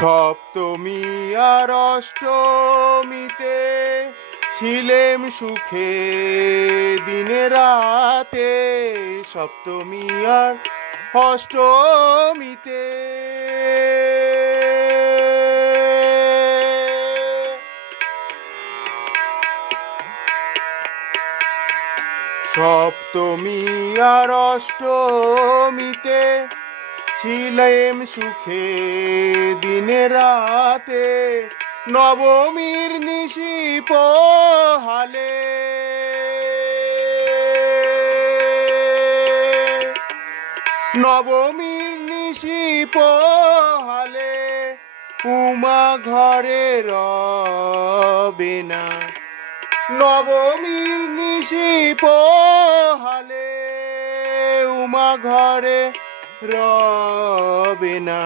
সপ্তমী আর অষ্টমীতে ছিলেম সুখে দিনে রাতে। সপ্তমী আর অষ্টমীতে সপ্তমী আর অষ্টমীতে ছিলেম সুখে দিনে রাতে। নবমীর নিশি পোহালে নবমীর নিশি পোহালে উমা ঘরে রবে না। নবমীর নিশি পোহালে উমা ঘরে রবে না।